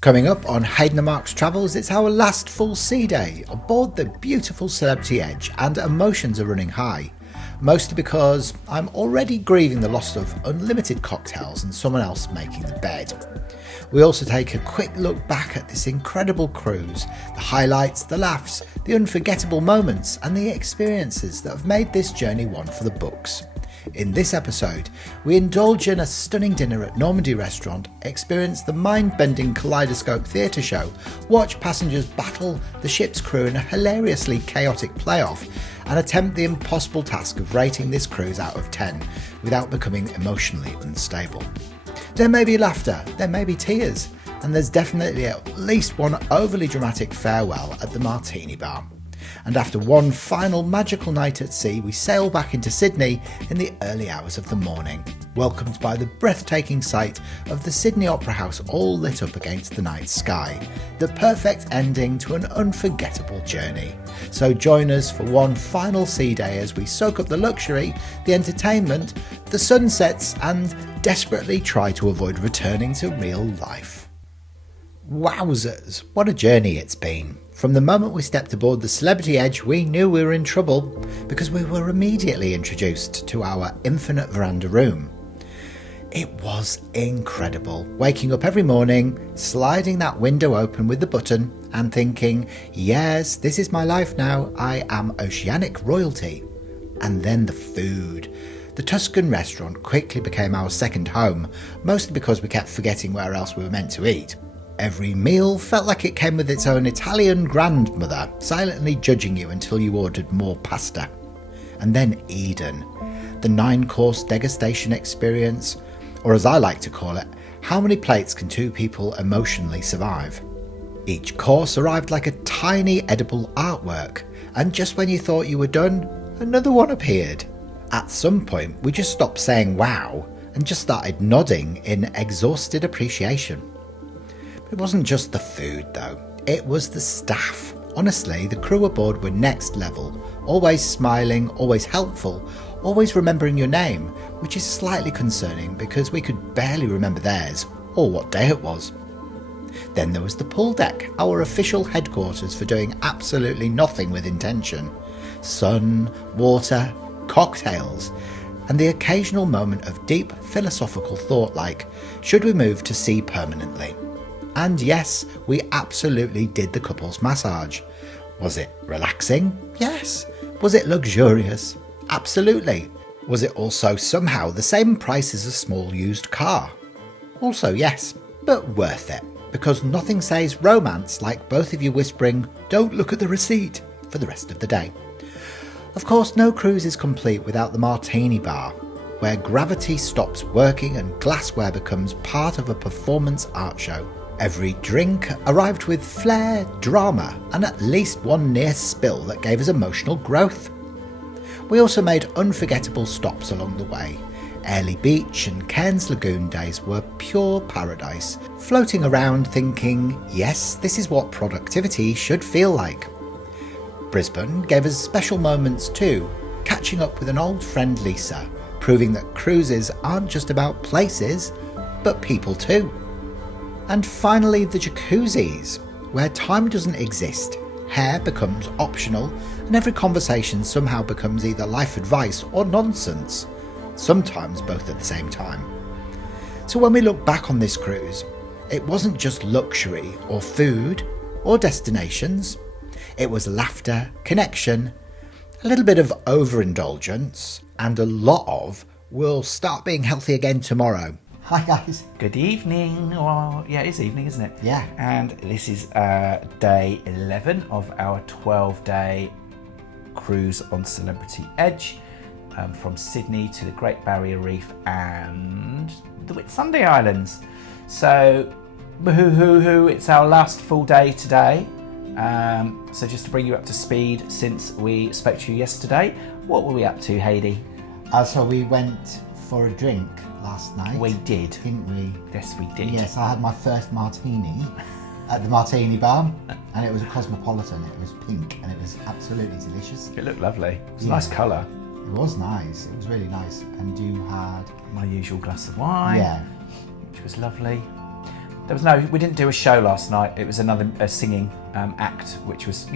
Coming up on Hayden and Mark's Travels, it's our last full sea day aboard the beautiful Celebrity Edge, and emotions are running high. Mostly because I'm already grieving the loss of unlimited cocktails and someone else making the bed. We also take a quick look back at this incredible cruise, the highlights, the laughs, the unforgettable moments and the experiences that have made this journey one for the books. In this episode, we indulge in a stunning dinner at Normandy restaurant, experience the mind-bending kaleidoscope theatre show, watch passengers battle the ship's crew in a hilariously chaotic playoff, and attempt the impossible task of rating this cruise out of 10 without becoming emotionally unstable. There may be laughter, there may be tears, and there's definitely at least one overly dramatic farewell at the Martini Bar. And after one final magical night at sea, we sail back into Sydney in the early hours of the morning, welcomed by the breathtaking sight of the Sydney Opera House all lit up against the night sky, the perfect ending to an unforgettable journey. So join us for one final sea day as we soak up the luxury, the entertainment, the sunsets, and desperately try to avoid returning to real life. Wowzers, what a journey it's been. From the moment we stepped aboard the Celebrity Edge, we knew we were in trouble because we were immediately introduced to our infinite veranda room. It was incredible, waking up every morning, sliding that window open with the button and thinking, yes, this is my life now, I am oceanic royalty. And then the food. The Tuscan restaurant quickly became our second home, mostly because we kept forgetting where else we were meant to eat. Every meal felt like it came with its own Italian grandmother, silently judging you until you ordered more pasta. And then Eden, the 9-course degustation experience, or as I like to call it, how many plates can two people emotionally survive? Each course arrived like a tiny edible artwork, and just when you thought you were done, another one appeared. At some point, we just stopped saying wow and just started nodding in exhausted appreciation. It wasn't just the food though, it was the staff. Honestly, the crew aboard were next level, always smiling, always helpful, always remembering your name, which is slightly concerning because we could barely remember theirs or what day it was. Then there was the pool deck, our official headquarters for doing absolutely nothing with intention. Sun, water, cocktails, and the occasional moment of deep philosophical thought like, should we move to sea permanently? And yes, we absolutely did the couples massage. Was it relaxing? Yes. Was it luxurious? Absolutely. Was it also somehow the same price as a small used car? Also yes, but worth it, because nothing says romance like both of you whispering, "Don't look at the receipt," for the rest of the day. Of course, no cruise is complete without the Martini Bar, where gravity stops working and glassware becomes part of a performance art show. Every drink arrived with flair, drama, and at least one near spill that gave us emotional growth. We also made unforgettable stops along the way. Airlie Beach and Cairns Lagoon days were pure paradise, floating around thinking, yes, this is what productivity should feel like. Brisbane gave us special moments too, catching up with an old friend Lisa, proving that cruises aren't just about places, but people too. And finally the jacuzzis, where time doesn't exist, hair becomes optional, and every conversation somehow becomes either life advice or nonsense, sometimes both at the same time. So when we look back on this cruise, it wasn't just luxury or food or destinations, it was laughter, connection, a little bit of overindulgence, and a lot of we'll start being healthy again tomorrow. Hi guys. Good evening. Well, yeah, it is evening, isn't it? Yeah. And this is day 11 of our 12-day cruise on Celebrity Edge, from Sydney to the Great Barrier Reef and the Whitsunday Islands. So, boo-hoo-hoo-hoo, it's our last full day today. So just to bring you up to speed, since we spoke to you yesterday, what were we up to, Heidi? So we went for a drink last night. We did. Didn't we? Yes, we did. Yes, I had my first martini at the Martini Bar, and it was a Cosmopolitan. It was pink, and it was absolutely delicious. It looked lovely. It was a nice colour. It was nice. It was really nice. And you had... My usual glass of wine. Yeah. Which was lovely. we didn't do a show last night. It was a singing act, which was,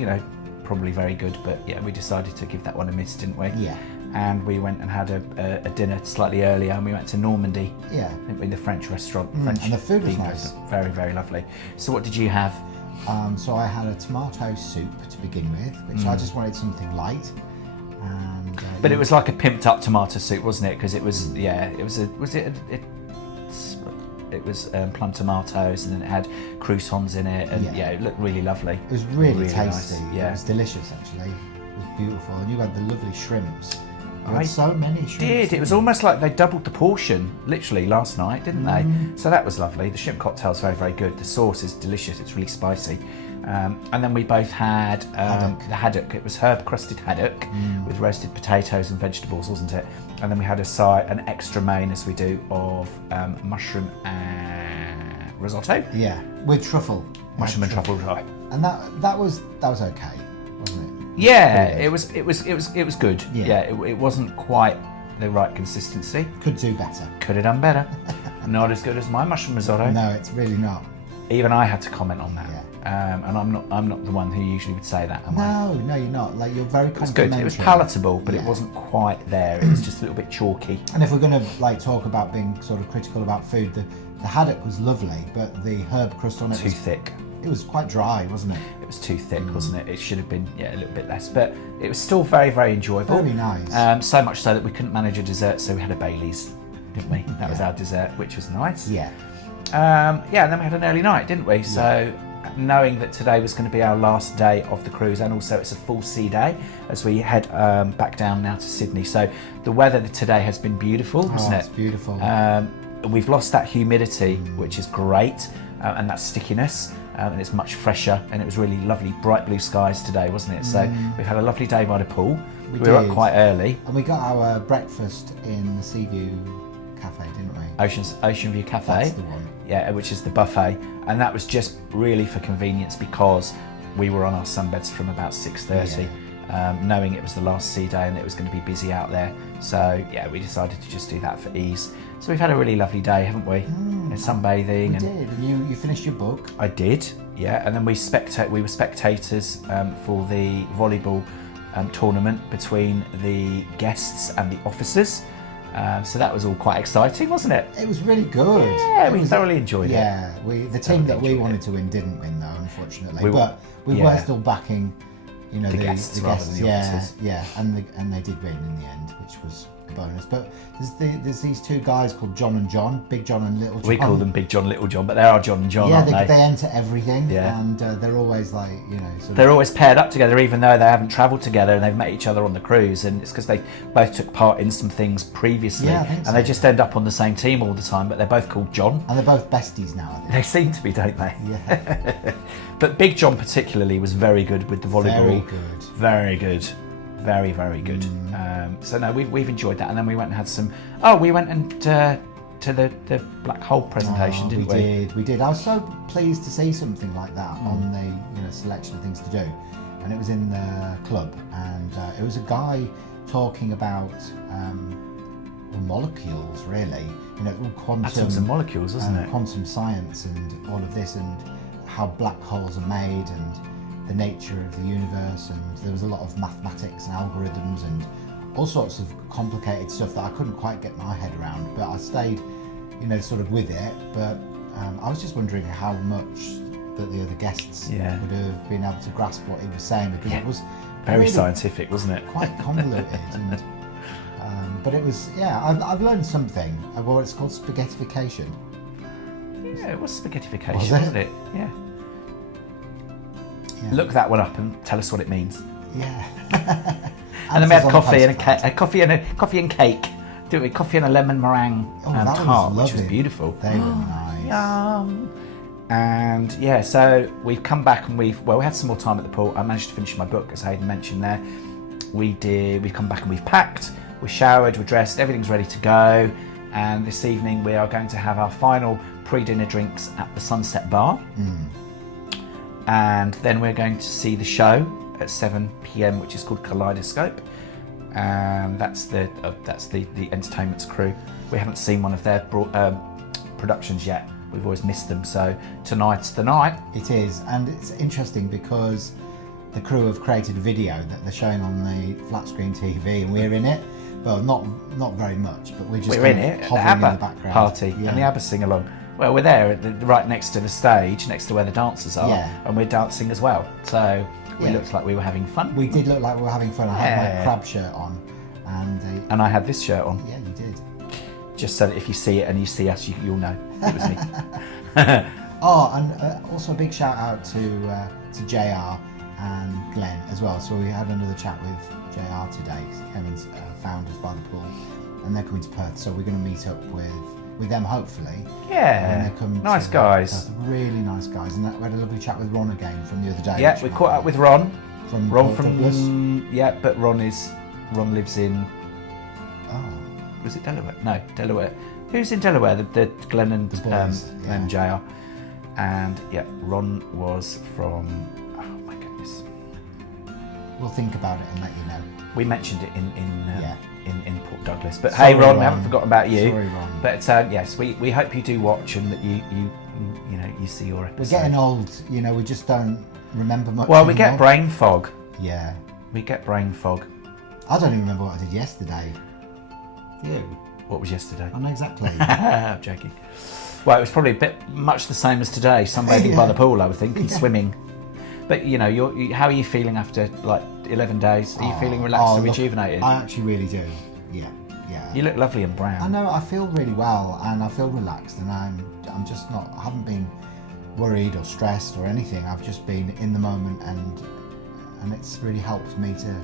probably very good. But yeah, we decided to give that one a miss, didn't we? Yeah. And we went and had a dinner slightly earlier, and we went to Normandy. Yeah. In the French restaurant. And the food was nice. Very, very lovely. So what did you have? So I had a tomato soup to begin with, which I just wanted something light. But it was like a pimped up tomato soup, wasn't it? Because it was, it was plum tomatoes, and then it had croutons in it, and it looked really lovely. It was really tasty. Nice. Yeah. It was delicious, actually. It was beautiful, and you had the lovely shrimps. You had so many shrimps. It was almost like they doubled the portion, literally, last night, didn't they? So that was lovely. The shrimp cocktail's very, very good. The sauce is delicious. It's really spicy. And then we both had the haddock. It was herb-crusted haddock with roasted potatoes and vegetables, wasn't it? And then we had an extra main, as we do, of mushroom and risotto. Yeah, with truffle. Mushroom and truffle, right? And that was okay, wasn't it? Yeah, it was good. Yeah. It wasn't quite the right consistency. Could do better. Could have done better. Not as good as my mushroom risotto. No, it's really not. Even I had to comment on that. Yeah. And I'm not the one who usually would say that, am I? No, you're not. Like, you're very complimentary. It was good. It was palatable, but it wasn't quite there. It was just a little bit chalky. And if we're going to talk about being sort of critical about food, the haddock was lovely, but the herb crust on it Too thick. It was quite dry, wasn't it? It was too thick, wasn't it? It should have been, a little bit less. But it was still very, very enjoyable. Very nice. So much so that we couldn't manage a dessert, so we had a Baileys, didn't we? That was our dessert, which was nice. Yeah. And then we had an early night, didn't we? So knowing that today was going to be our last day of the cruise, and also it's a full sea day as we head back down now to Sydney. So the weather today has been beautiful, hasn't it? It's beautiful. We've lost that humidity, which is great, and that stickiness. And it's much fresher, and it was really lovely, bright blue skies today, wasn't it? So we've had a lovely day by the pool. We were up quite early. And we got our breakfast in the Seaview Cafe, didn't we? Ocean View Cafe. That's the one. Yeah, which is the buffet. And that was just really for convenience, because we were on our sunbeds from about 6:30, knowing it was the last sea day and it was going to be busy out there. So we decided to just do that for ease. So we've had a really lovely day, haven't we? Sunbathing. We did. And you finished your book. I did, yeah. And then we were spectators for the volleyball tournament between the guests and the officers. So that was all quite exciting, wasn't it? It was really good. Yeah, we thoroughly enjoyed it. Yeah, the team that we wanted to win didn't win, though, unfortunately. But we were still backing, the guests rather than the officers. Yeah, and they did win in the end, which was a bonus. But there's these two guys called John and John, Big John and Little John. We call them Big John, Little John, but they are John and John, aren't they? They enter everything, yeah. And they're always they're always paired up together, even though they haven't travelled together, and they've met each other on the cruise, and it's because they both took part in some things previously, and they just end up on the same team all the time, but they're both called John. And they're both besties now, I think. They seem to be, don't they? Yeah. But Big John particularly was very good with the volleyball. Very good. Very good. Very, very good. So no, we've enjoyed that, and then we went and had some. We went and to the black hole presentation, didn't we? We did. I was so pleased to see something like that on the selection of things to do, and it was in the club, and it was a guy talking about molecules, really. Quantum. Atoms and molecules, wasn't it? Quantum science and all of this, and how black holes are made, and the nature of the universe, and there was a lot of mathematics and algorithms and all sorts of complicated stuff that I couldn't quite get my head around, but I stayed sort of with it. But I was just wondering how much that the other guests would have been able to grasp what he was saying, because it was very really scientific, wasn't it? Quite convoluted. And but it was I've learned something about what it's called, spaghettification. Yeah, it was spaghettification, wasn't it? Yeah. Look that one up and tell us what it means. Yeah. And then we had coffee and coffee and cake. Didn't we? Coffee and a lemon meringue tart, which was beautiful. They were nice. Yum. And so we've come back and we had some more time at the pool. I managed to finish my book, as Hayden mentioned there. We've come back and we've packed, we're showered, we're dressed, everything's ready to go. And this evening we are going to have our final pre-dinner drinks at the Sunset Bar. And then we're going to see the show at 7 p.m, which is called Kaleidoscope. And that's the Entertainment's crew. We haven't seen one of their productions yet. we've always missed them. So tonight's the night. It is, and it's interesting because the crew have created a video that they're showing on the flat screen TV, and we're in it. Well, not very much, but we're just We're in it at the hovering in the ABBA background. party Yeah. and the ABBA sing along. Well, we're there right next to the stage, next to where the dancers are, Yeah. and we're dancing as well. So it Yeah. looks like we were having fun. We did look like we were having fun. I had Yeah. my crab shirt on, and And I had this shirt on, yeah, you did. just so that if you see it and you see us, you'll know it was me. Oh, and also a big shout out to JR and Glenn as well. So we had another chat with JR today. Kevin's founders by the pool, and they're coming to Perth. So we're going to meet up with them hopefully. Yeah, When they come nice to guys. Perth. Really nice guys. And we had a lovely chat with Ron again from the other day. Yeah, we caught up with Ron. from Ron Port from Douglas. yeah, but Ron lives in, Oh, was it Delaware? No, Delaware. Who's in Delaware? The Glenn and boys, and JR. And yeah, Ron was from, oh my goodness. we'll think about it and let you know. We mentioned it Yeah. in Port Douglas. But Sorry, hey, Ron, we Ron. haven't forgotten about you. Sorry, Ron. But yes, we hope you do watch and that you know you see your episode. We're getting old, we just don't remember much. Well, we get anymore. brain fog. Yeah. We get brain fog. I don't even remember what I did yesterday. You? What was yesterday? I know exactly. I'm joking. Well, it was probably a bit much the same as today. Sunbathing by the pool, I would think, and swimming. But how are you feeling after like 11 days? Are you feeling relaxed and look, rejuvenated? I actually really do. Yeah. You look lovely and brown. I know. I feel really well, and I feel relaxed, and I'm just not. I haven't been worried or stressed or anything. I've just been in the moment, and it's really helped me to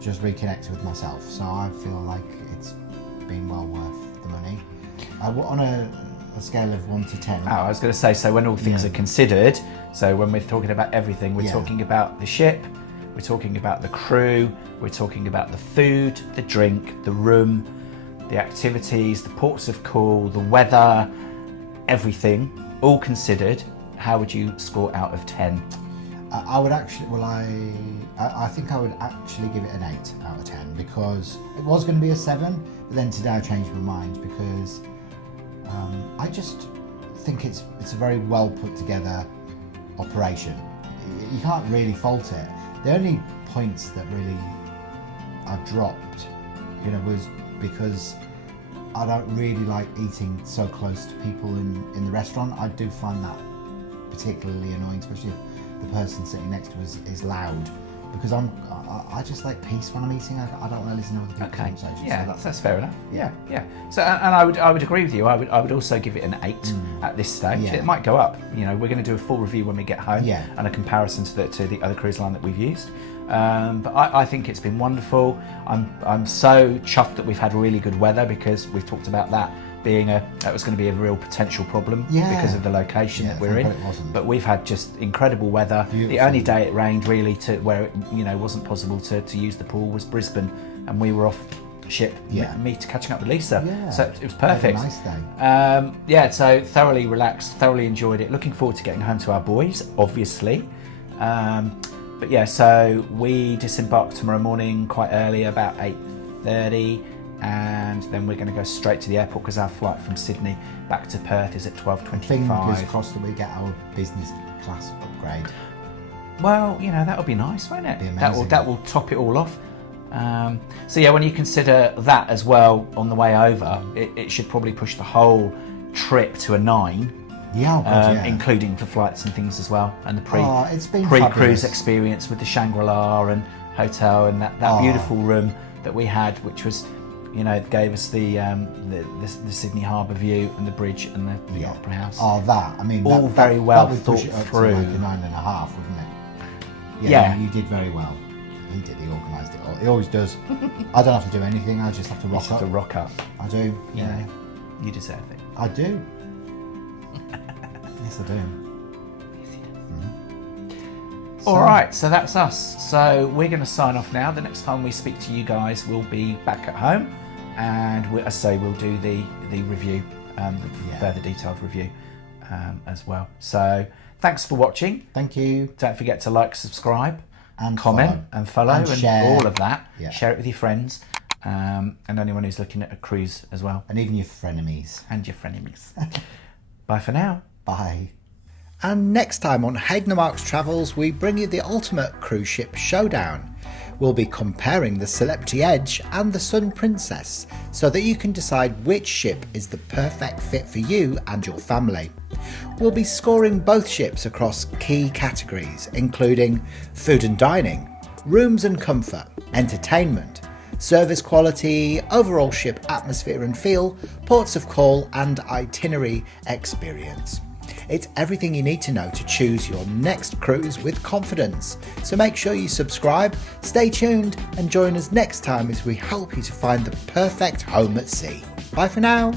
just reconnect with myself. So I feel like it's been well worth the money. On a scale of 1 to 10. Oh, I was going to say, so when all things are considered, so when we're talking about everything, we're talking about the ship, we're talking about the crew, we're talking about the food, the drink, the room, the activities, the ports of call, the weather, everything, all considered, how would you score out of 10? I would actually, I think I would actually give it an 8 out of 10 because it was going to be a 7, but then today I changed my mind because I just think it's a very well put together operation. You can't really fault it. The only points that really I dropped, was because I don't really like eating so close to people in the restaurant. I do find that particularly annoying, especially if the person sitting next to us is loud, because I just like peace when I'm eating. I don't want to listen to other people's conversations. Yeah, so that's fair enough. Yeah. So, and I would agree with you. I would also give it an 8 at this stage. Yeah. It might go up. We're going to do a full review when we get home, Yeah. and a comparison to the other cruise line that we've used. But I think it's been wonderful. I'm so chuffed that we've had really good weather, because we've talked about that was going to be a real potential problem because of the location that we're in. It wasn't. But we've had just incredible weather. Beautiful. The only day it rained really to where it wasn't possible to use the pool was Brisbane, and we were off ship. Me catching up with Lisa. Yeah. So it was perfect. It was a nice day. So thoroughly relaxed, thoroughly enjoyed it. Looking forward to getting home to our boys, obviously. But yeah, so we disembark tomorrow morning quite early, about 8:30. And then we're going to go straight to the airport because our flight from Sydney back to Perth is at 12:25. Fingers crossed that we get our business class upgrade. Well, that'll be nice, won't it? Be amazing. That will top it all off. So yeah, when you consider that as well on the way over, it should probably push the whole trip to a 9. Yeah, yeah. Including the flights and things as well, and the it's been pre-cruise fabulous. experience with the Shangri-La and hotel and that beautiful room that we had, which was, gave us the Sydney Harbour view and the bridge and the Opera House. All very well that would push thought it up through. to like a 9.5, wouldn't it? Yeah. You did very well. He did. He organised it all. He always does. I don't have to do anything. I just have to rock up. To rock up. I do. Yeah. You deserve it. I do. Yes, I do. All right, so that's us. So we're going to sign off now. The next time we speak to you guys, we'll be back at home, and we'll do the review, further detailed review as well. So thanks for watching. Thank you. Don't forget to like, subscribe, And comment, follow, and share. all of that. Yeah. Share it with your friends, and anyone who's looking at a cruise as well, And even your frenemies. and your frenemies. Bye for now. Bye. And next time on Hayden and Mark's Travels, we bring you the ultimate cruise ship showdown. We'll be comparing the Celebrity Edge and the Sun Princess so that you can decide which ship is the perfect fit for you and your family. We'll be scoring both ships across key categories, including food and dining, rooms and comfort, entertainment, service quality, overall ship atmosphere and feel, ports of call and itinerary experience. It's everything you need to know to choose your next cruise with confidence. So make sure you subscribe, stay tuned and join us next time as we help you to find the perfect home at sea. Bye for now.